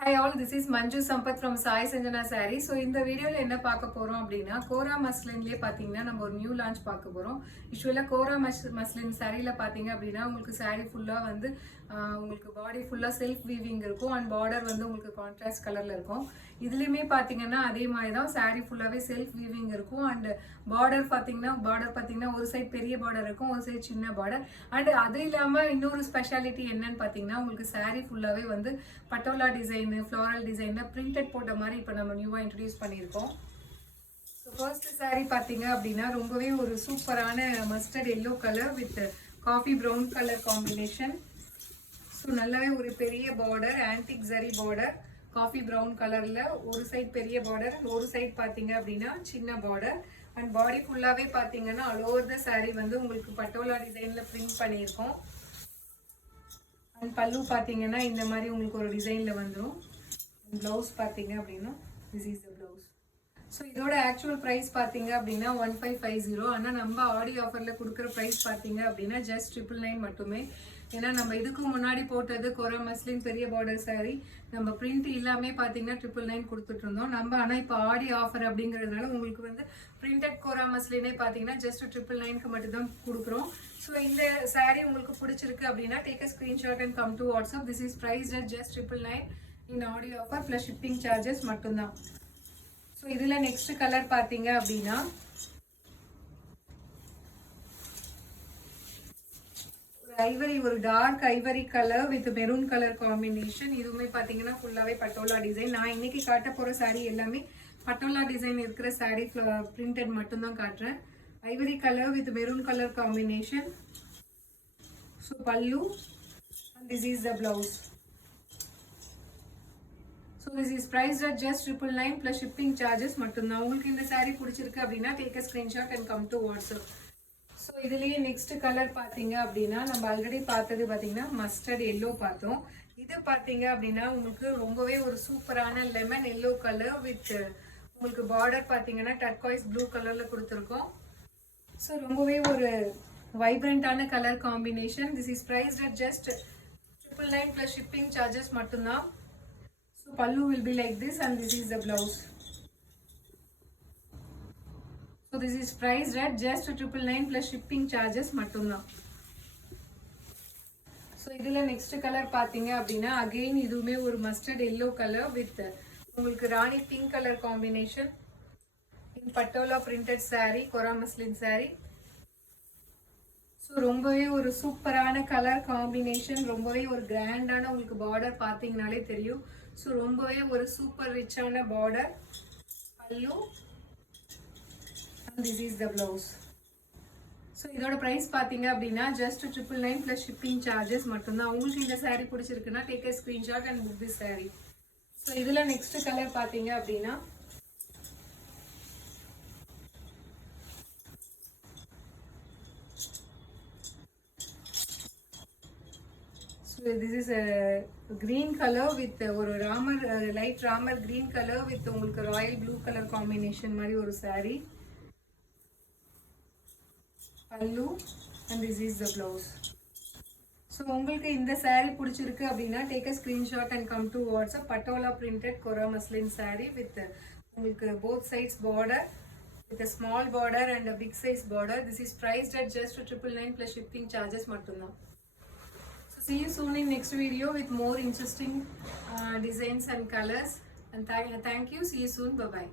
Hi all, this is Manju Sampath from Sai Sanjana Saree. So இந்த வீடியோல என்ன பார்க்க போறோம் அப்படின்னா கோரா மஸ்லின்லயே பாத்தீங்கன்னா நம்ம ஒரு நியூ லான்ச் பார்க்க போறோம். யூசுவலா கோரா மஸ்லின் சாரீல பாத்தீங்க அப்படின்னா உங்களுக்கு சாரீ ஃபுல்லா வந்து உங்களுக்கு பாடி ஃபுல்லா செல்ஃப் வீவிங் இருக்கும் அண்ட் பார்டர் வந்து உங்களுக்கு கான்ட்ராஸ்ட் கலர்ல இருக்கும். இதுலயுமே பாத்தீங்கன்னா அதே மாதிரி தான் சாரீ ஃபுல்லாவே செல்ஃப் வீவிங் இருக்கும் அண்ட் பார்டர் பாத்தீங்கன்னா ஒரு சைடு பெரிய பார்டர் இருக்கும், ஒரு சைடு சின்ன பார்டர். அண்ட் அது இல்லாம இன்னொரு ஸ்பெஷாலிட்டி என்னன்னு பாத்தீங்கன்னா உங்களுக்கு சாரீ ஃபுல்லாவே வந்து பட்டோலா டிசைன் ஃப்ளாரல் டிசைன்ல பிரிண்டட் போட்ட மாதிரி இப்போ நம்ம நியூவா இன்ட்ரடியூஸ் பண்ணியிருக்கோம். ஸோ ஃபர்ஸ்ட் சாரீ பார்த்தீங்க அப்படின்னா ரொம்பவே ஒரு சூப்பரான mustard yellow colour with coffee brown colour combination. So நல்லாவே ஒரு பெரிய border, antique zari border, coffee brown கலர்ல ஒரு சைட் பெரிய பார்டர், ஒரு சைட் பார்த்தீங்க அப்படின்னா சின்ன பார்டர். அண்ட் பாடி ஃபுல்லாவே பார்த்தீங்கன்னா ஆல் ஓவர் த சாரீ வந்து உங்களுக்கு பட்டோலா டிசைன்ல பிரிண்ட் பண்ணியிருக்கோம். அண்ட் பல்லு பார்த்தீங்கன்னா இந்த மாதிரி உங்களுக்கு ஒரு டிசைனில் வந்துடும். ப்ளவுஸ் பார்த்தீங்க அப்படின்னா this is the blouse. So இதோட ஆக்சுவல் ப்ரைஸ் பார்த்தீங்க அப்படின்னா 1550. ஆனால் நம்ம ஆடியோ ஆஃபரில் கொடுக்குற ப்ரைஸ் பார்த்தீங்க அப்படின்னா ஜஸ்ட் 999 மட்டுமே. ஏன்னா நம்ம இதுக்கு முன்னாடி போட்டது கோரா மஸ்லின் பெரிய பார்டர் சாரீ நம்ம பிரிண்ட் இல்லாமே பார்த்தீங்கன்னா 999 கொடுத்துட்டு இருந்தோம் நம்ம. ஆனால் இப்போ ஆடி ஆஃபர் அப்படிங்கிறதுனால உங்களுக்கு வந்து பிரிண்டட் கோரா மஸ்லினே பார்த்தீங்கன்னா ஜஸ்ட் 999க்கு மட்டும் தான் கொடுக்குறோம். ஸோ இந்த சாரீ உங்களுக்கு பிடிச்சிருக்கு அப்படின்னா take a screenshot and come to WhatsApp. This is price at just 999 in audio offer plus shipping charges மட்டும்தான். ஸோ இதில் நெக்ஸ்ட் கலர் பார்த்தீங்க அப்படின்னா ஐவரி, ஒரு dark ivory colour with maroon colour combination. இதுவுமே பார்த்தீங்கன்னா ஃபுல்லாகவே பட்டோலா டிசைன். நான் இன்னைக்கு காட்ட போகிற சாரீ எல்லாமே பட்டோலா டிசைன் இருக்கிற சாரீ பிரிண்டட் மட்டும்தான் காட்டுறேன். Ivory colour with maroon colour combination. So pallu and this is the blouse. So this is price at just 999 plus shipping charges மட்டும்தான். உங்களுக்கு இந்த சாரீ பிடிச்சிருக்கு அப்படின்னா take a screenshot and come to WhatsApp. So இதுலேயே next colour பார்த்தீங்க அப்படின்னா நம்ம already பார்த்தது பார்த்தீங்கன்னா மஸ்டர்ட் எல்லோ பார்த்தோம். இது பார்த்தீங்க அப்படின்னா உங்களுக்கு ரொம்பவே ஒரு சூப்பரான லெமன் எல்லோ கலர் வித் உங்களுக்கு பார்டர் பார்த்தீங்கன்னா டர்காய்ஸ் ப்ளூ கலரில் கொடுத்துருக்கோம். ஸோ ரொம்பவே ஒரு வைப்ரண்டான colour combination. This is priced at just 999 plus shipping charges மட்டும்தான். So pallu will be like this and this is the blouse. So this is priced at just 999 plus shipping charges மட்டும்தான். So இதில் next colour பார்த்தீங்க அப்படின்னா again இதுவுமே ஒரு mustard yellow colour with உங்களுக்கு ராணி pink colour combination இன் patola printed sari, கோரா muslin sari. So ரொம்பவே ஒரு சூப்பரான கலர் காம்பினேஷன், ரொம்பவே ஒரு கிராண்டான உங்களுக்கு பார்டர் பார்த்தீங்கனாலே தெரியும். ஸோ ரொம்பவே ஒரு சூப்பர் ரிச்சான பார்டர், பல்லு this is the blouse. So இதோட ப்ரைஸ் பார்த்தீங்க அப்படின்னா ஜஸ்ட் 999 ப்ளஸ் ஷிப்பிங் சார்ஜஸ் மட்டும்தான். உங்களுக்கு இந்த சாரீ பிடிச்சிருக்குன்னா take a screenshot and book this sari. So இதில் நெக்ஸ்ட் கலர் பார்த்தீங்க அப்படின்னா this is a green color with ஒரு Ramar light Ramar green color with உங்களுக்கு ராயல் ப்ளூ கலர் காம்பினேஷன் மாதிரி ஒரு sari. Pallu and this is the blouse. So உங்களுக்கு இந்த சாரீ பிடிச்சிருக்கு அப்படின்னா take a screenshot and come to WhatsApp. Patola printed kora muslin sari with உங்களுக்கு both sides border with small border and big size border. This is priced at just 999 plus shipping charges மட்டும்தான். So see you soon in next video with more interesting designs and colors. And thank you. See you soon. Bye bye.